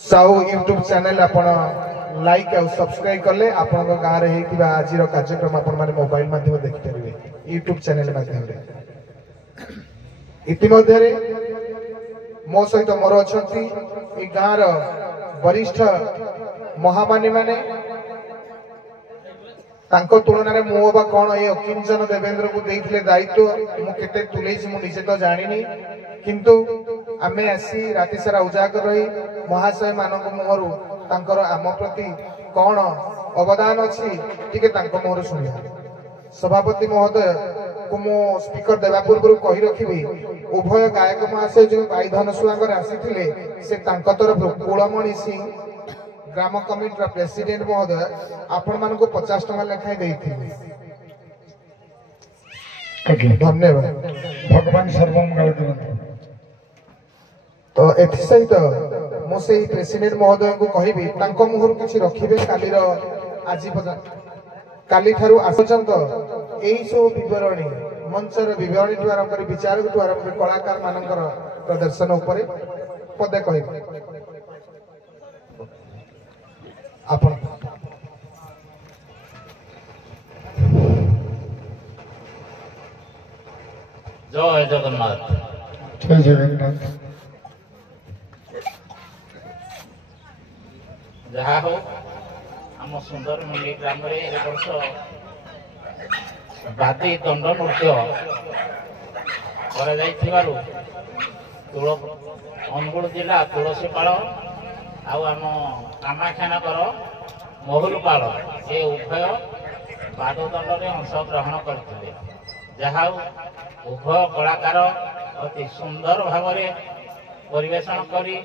Sahu YouTube channel आपण like और subscribe कले आपण गाँव रे हेतिबा आजिर कार्यक्रम आपण माने मोबाइल माध्यम देखि परिबे यूट्यूब चैनल माध्यम रे। इतिमध्ये मो सहित मोर अछंती ए गाँव रो वरिष्ठ महामानी माने तांको तुलना रे मो बा कोन ए अकिंचन देवेंद्र को देइथिले दायित्व मु केते तुलेछि मु निजे तो जानिनी किंतु आमे आसी राति सारा उजागर रही महाशय मानक मुहरु तांकर आम प्रति कौन अवदान अच्छी टिके तांको मुहरु सुनिया। सभापति महोदय को मो स्पीकर देवा पूर्व कही रखी उभय गायक महाशय जो भाई धनसुआंगर आसीथिले से तांको तरफ कुलमणि सिंह ग्राम कमिटी प्रेसिडेंट महोदय आपण मान को 50 टका लेखाई देइथिले। धन्यवाद। भगवान सर्वमंगल करंतु। तो एथि सहित मो से प्रेसिडेंट महोदय को कहबी तांको मुहर किछि रखिबे कालीर आजि काली ठारू आसचंत एई सो विवरणी मंचर विवरणी द्वारा कर विचार द्वारा कलाकार मानकर प्रदर्शन ऊपर पदे कहबे आपण जय जगन्नाथ। जय जगन्नाथ। जहा हो आम सुंदर मुंडी ग्राम वर्ष बादी दंड नृत्य अनुगुल जिला तुलसीपाल आम कामाख्यानगर महुलपाल ये उभय बाददंड में अंशग्रहण करते जहा उभय कलाकार अति सुंदर भाव परिवेशन करी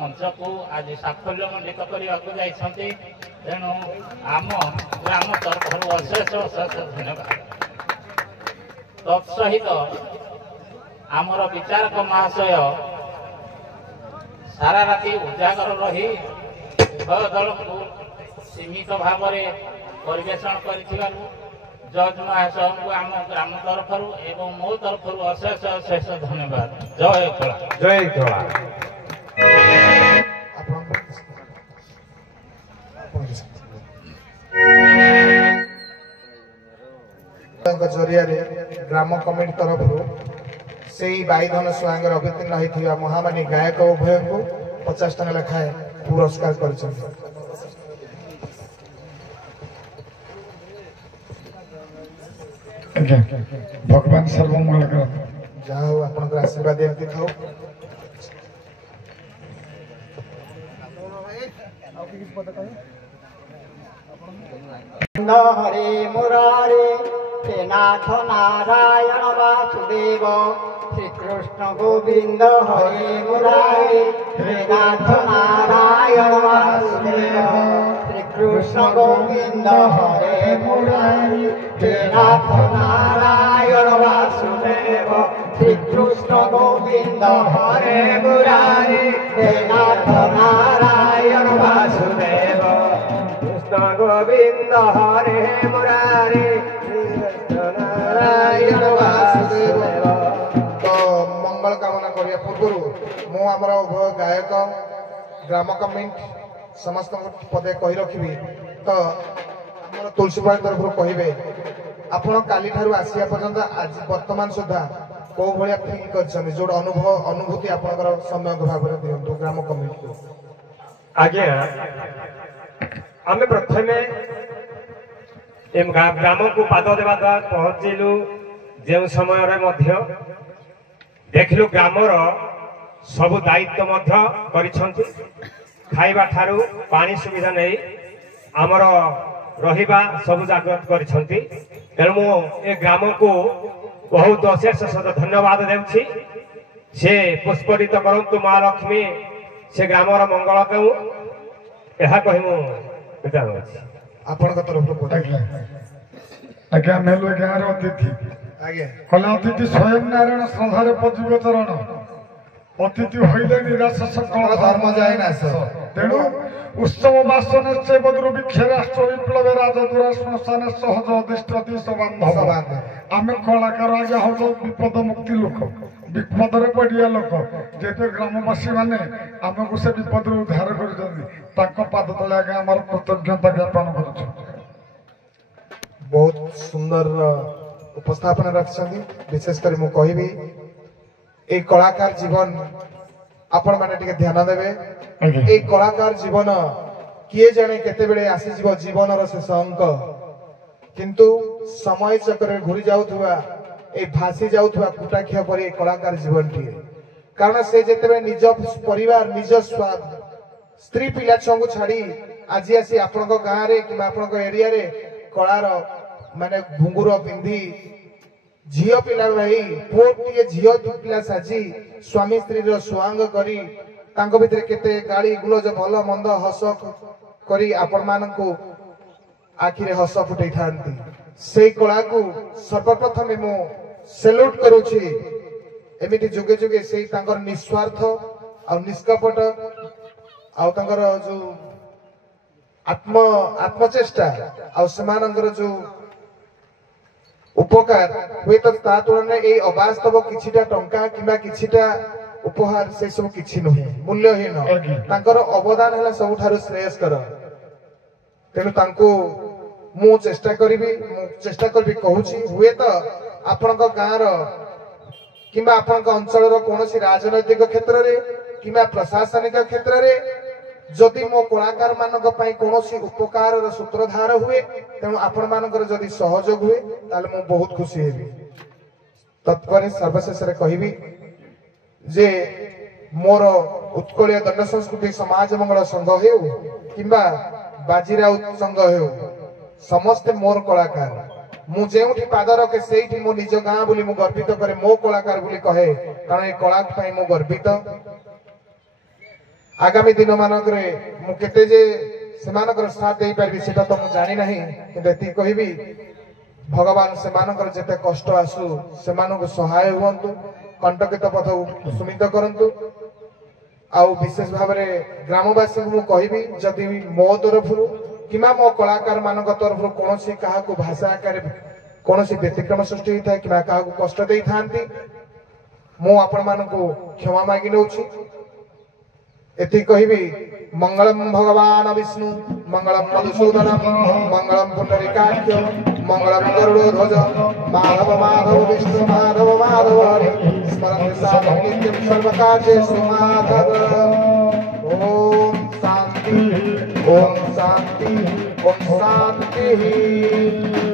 मंच को आज साफल्य मंडित करने तेणु आम ग्राम तरफ अशेष अशेष धन्यवाद। तत्सहित आमर विचारक महाशय सारा राति उजागर रही उभय दल को सीमित भाव परिवेशन कर जज महाशय को आम ग्राम तरफ एवं मो तरफ अशेष अशेष धन्यवाद। जय कला। जय कला। जरिया ग्राम कमिटी तरफ से बाईधन स्वांगर अवतीर्ण होता महामानी गायक उभय को 50 टका लेखाएं पुरस्कार कर भगवान सर्वमंगल करंतु। जहा हो आपन आशीर्वाद एमती थाओ। हरे मुरारे हे नाथ नारायण वासुदेव श्री कृष्ण गोविंद हरे मुरारे हे नाथ नारायण वासुदेव श्री कृष्ण गोविंद हरे मुरारे हे नाथ नारायण वासुदेव श्री कृष्ण गोविंद हरे मुरारे हे नाथ नारायण वासुदेव कृष्ण गोविंद हरे मुरारे नारायण वासुदेव। तो मंगल कामना करिया पूर्व मु आमर उभय गायक ग्राम कमिटी समस्त पदे कही रखी तो आम तुलसीपाल तरफ कहे आपण काली ठारू आसिया पर्यंत आज वर्तमान सुधा कौ भाया फिल कर जो अनुभूति आपंकर समय भाव दिंतु ग्राम कमिटी को। आज्ञा आम प्रथमे ग्राम को पाद देवा द्वारा पहुंचलु जो समय देखलु ग्रामर सबु दायित्व खाइबा ठारू पानी सुविधा नहीं आमर रहिबा सब जागृत करिसेंती। तेणु ए ग्राम को बहुत अशेष धन्यवाद देउछि। से पुष्परित करंतु माँ लक्ष्मी से ग्रामर मंगल करू यह कहि मु आपण का तरफ आज्ञा मेलो गाँव अतिथि कला अतिथि स्वयं नारायण श्रद्धारे पजीव चरण अतिथि हईले निराश सकल धर्म जाए ना तेणु उत्सव बासन से बद्रु विक्षे राष्ट्र विप्लव राजदुरा श्मशान सहज अधिष्ठति सबांधव आम कलाकार आज्ञा हम विपद मुक्ति लोक ବିପଦରେ ପଡ଼ିବା ଲୋକ ଯେହେତୁ ଗ୍ରାମବାସୀ ମାନେ ଆମକୁ ସେ ବିପଦରୁ ଉଦ୍ଧାର କରିଛନ୍ତି ତାଙ୍କ ପାଦ ତଳେ ଆଜ୍ଞା ଆମର କୃତଜ୍ଞତା ଜ୍ଞାପନ କରୁଛୁ। ବହୁତ ସୁନ୍ଦର ଉପସ୍ଥାପନ ରଖିଛନ୍ତି। ବିଶେଷ କରି ମୁଁ କହିବି এই কলাকার জীবন আপন মানে টিকে ধ্যান দেবে। এই কলাকার জীবন কিয়ে জানে কেতেবেলে আসিଯିବ জীবনর শেষ অঙ্ক, কিন্তু সময় চক্রে ঘুরি যাউথিবা এই ভাসি যাউথিবা কুটাক্ষয় পরি এই কলাকার জীবনটি, কারণ সে যেতেবেলে নিজ পরিবার নিজ স্ত্রী পিলা ছুঁকু ছাড়ি আজি আসি আপনার গাঁরে কিংবা আপনার এরিয়ারে কলার মানে ঘুঙ্গুর পিন্ধি ঝিও পিলা ভাই পুଅଟିଏ ଝିଅ ପିଲା ସାଜି ସ୍ୱାମୀ ସ୍ତ୍ରୀର ସୁଆଙ୍ଗ କରି ତାଙ୍କ ଭିତରେ କେତେ ଗାଳି ଗୁଲଜ ଭଲ ମନ୍ଦ ହସ କରି ଆପଣମାନଙ୍କୁ ଆଖିରେ ହସ ଫୁଟେଇଥାନ୍ତି। ସେଇ କଳାକୁ ସର୍ବପ୍ରଥମେ ମୁଁ ସେଲ୍ୟୁଟ କରୁଛି। ଏମିତି ଯୁଗେ ଯୁଗେ ସେଇ ତାଙ୍କର ନିସ୍ୱାର୍ଥ ଆଉ ନିଷ୍କପଟ ଆଉ ତାଙ୍କର ଯୋଉ ଆତ୍ମଚେଷ୍ଟା ଆଉ ସେମାନଙ୍କର ଯୋଉ উপকার হুয়েত তা তুলনায় এই অবাস্তব কিছিটা টঙ্কা কিংবা কিছিটা উপহার সে সব কিছু নুহে, মূল্যহীন। তাঙ্কর অবদান হলা ସବୁଠାରୁ ଶ୍ରେୟସ୍କର। ତେଣୁ ତାଙ୍କୁ ମୁଁ ଚେଷ୍ଟା କରିବି କହୁଛି ହୁଏତ ଆପଣଙ୍କ ଗାଁର କିମ୍ବା ଆପଣଙ୍କ ଅଞ୍ଚଳର କୌଣସି ରାଜନୈତିକ କ୍ଷେତ୍ରରେ କିମ୍ବା ପ୍ରଶାସନିକ କ୍ଷେତ୍ରରେ ଯଦି ମୋ କଳାକାର ମାନଙ୍କ ପାଇଁ କୌଣସି ଉପକାରର ସୂତ୍ରଧାର ହୁଏ, ତେଣୁ ଆପଣ ମାନଙ୍କର ଯଦି ସହଯୋଗ ହୁଏ ତାହେଲେ ମୁଁ ବହୁତ ଖୁସି ହେବି। ତତ୍ପରେ ସର୍ବଶେଷରେ କହିବି ଯେ ମୋର ଉତ୍କଳୀୟ ଦଣ୍ଡ ସଂସ୍କୃତି ସମାଜ ମଙ୍ଗଳ ସଂଘ ହେଉ କିମ୍ବା ବାଜିରାଉତ ସଂଘ ହେଉ, ସମସ୍ତେ ମୋର କଳାକାର। ମୁଁ ଯେଉଁଠି ପାଦ ରଖେ ସେଇଠି ମୋ ନିଜ ଗାଁ ବୋଲି ମୁଁ ଗର୍ବିତ କରେ, ମୋ କଳାକାର ବୋଲି କହେ, କାରଣ ଏ କଳା ପାଇଁ ମୁଁ ଗର୍ବିତ। आगामी दिन मानकरे मु केते जे सेमानकर साथ देई पारबी सेटा तो मु जानि नाही, किंतु एति कहिबी भगवान सेमानकर जेते कष्ट आसु सेमानक सहाय हुअन्तु, कंटकित पथ सुमित करन्तु। आउ विशेष भाव में ग्रामवासी को मु कहिबी जदि मो तरफरु किमा मो कलाकार मानक तरफरु कोनोसी काहाकू भाषा आकार कोनोसी व्यतिक्रम सृष्टि होता है किमा काहाकू कष्ट देई थांती, मु आपण मानकू क्षमा मागी नउछि। एति कहिबी मंगलम भगवान विष्णु मंगलम मधुसूदन मंगलम पुंडरीकाक्ष मंगलम गरुड़ध्वज माधव माधव विष्णु माधव माधव हरि स्मरन्ति साधु नित्यं सर्वकार्येषु माधव। ओम शांति ओम शांति ओम शांति।